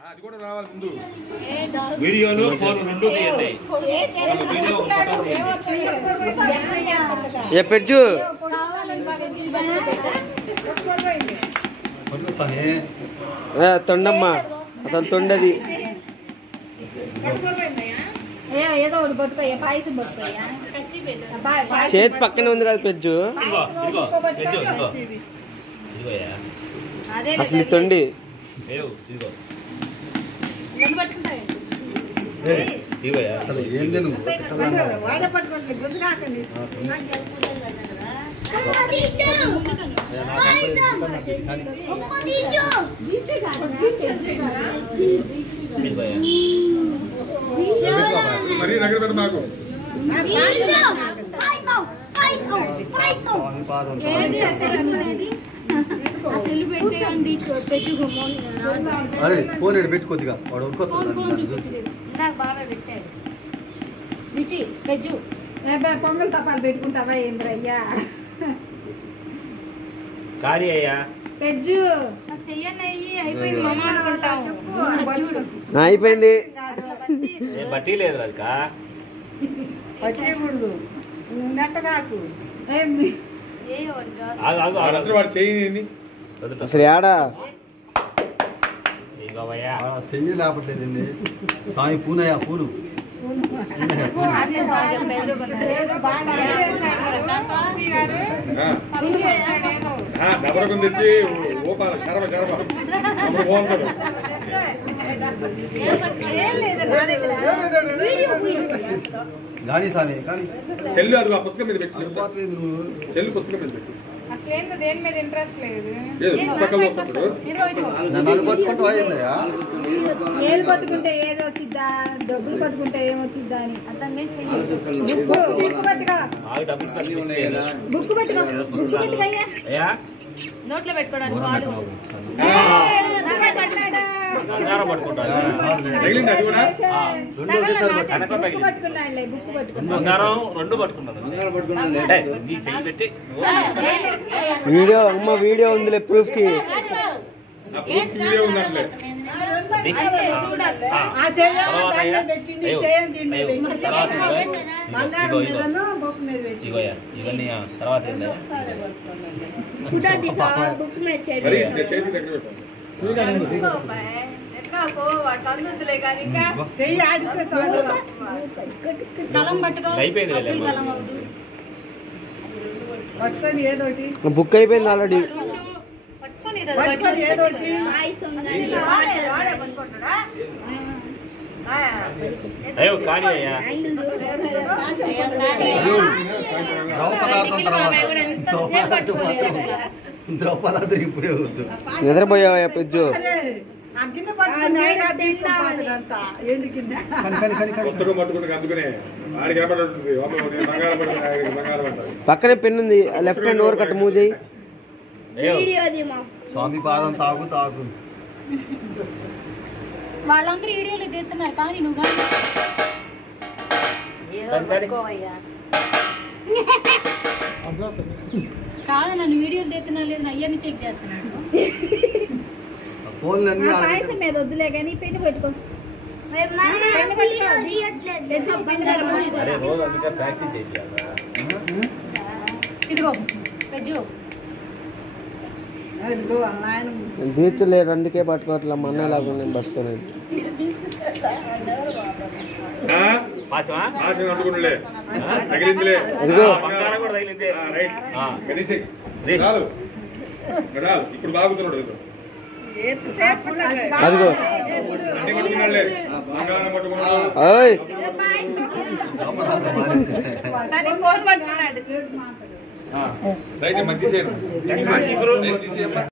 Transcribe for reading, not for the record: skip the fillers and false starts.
అది కూడా రావాలి ముందు వీడియోలో ఫోన్ రెండు తీయండి ఏ పెచ్చు తొండమ్మ అసలు తొండది చేతి పక్కనే ఉంది కదా పెచ్చు అసలు తొండి మరి దగ్గర పెట్ట మాకు అరే ఫోన్ పెట్టు కొద్దిగా వాడు పొంగల్ తపాలు పెట్టుకుంటావా ఏంద్రయ్యా ఖాళీ అయ్యా పెజ్జు అయిపోయింది బట్టి లేదు అదికా వాడు చేయండి అసలు ఏడా చెయ్యి లేపట్లేదండి సాయి పూనయ్యా పూను డబరకం తెచ్చి ఓపాల శరభ శరభ బాగుంటాడు కానీ సామి కానీ సెల్లు అది ఆ పుస్తకం మీద పెట్టి సెల్లు పుస్తకం మీద పెట్టి అసలు దేని మీద ఇంట్రెస్ట్ లేదు ఏది పట్టుకుంటే ఏది వచ్చిద్దా డబ్బులు పట్టుకుంటే ఏమొచ్చిద్దా అని అతన్ని బుక్ పట్టుగా నోట్లో పెట్టుకోవడానికి వాడు వీడియో అమ్మ వీడియో ఉందిలే ప్రూఫ్ కి బుక్ అయిపోయింది ఆల్రెడీ నిద్రపోయావా పెజ్జు పక్కనే పెన్ను ఉంది left hand over cut move చేయి స్వామి పాదం తాగు తాగు వాళ్ళందరూ వీడియోలు తీస్తున్నారు కానీ నువ్వు కాదు నన్ను వీడియోలు తీస్తున్నా లేదు అయ్యని చెక్ చేస్తున్నాను పాయసం మీద వద్దులే కానీ పెన్ను పెట్టుకో ఇదిగో పెజ్జు తీర్చలేరు అందుకే పట్టుకోవట్లే మన్న లాగా నేను పట్టుకోలేదు ఇప్పుడు బాగుతున్నాడు అదిగో రైట్ మంచి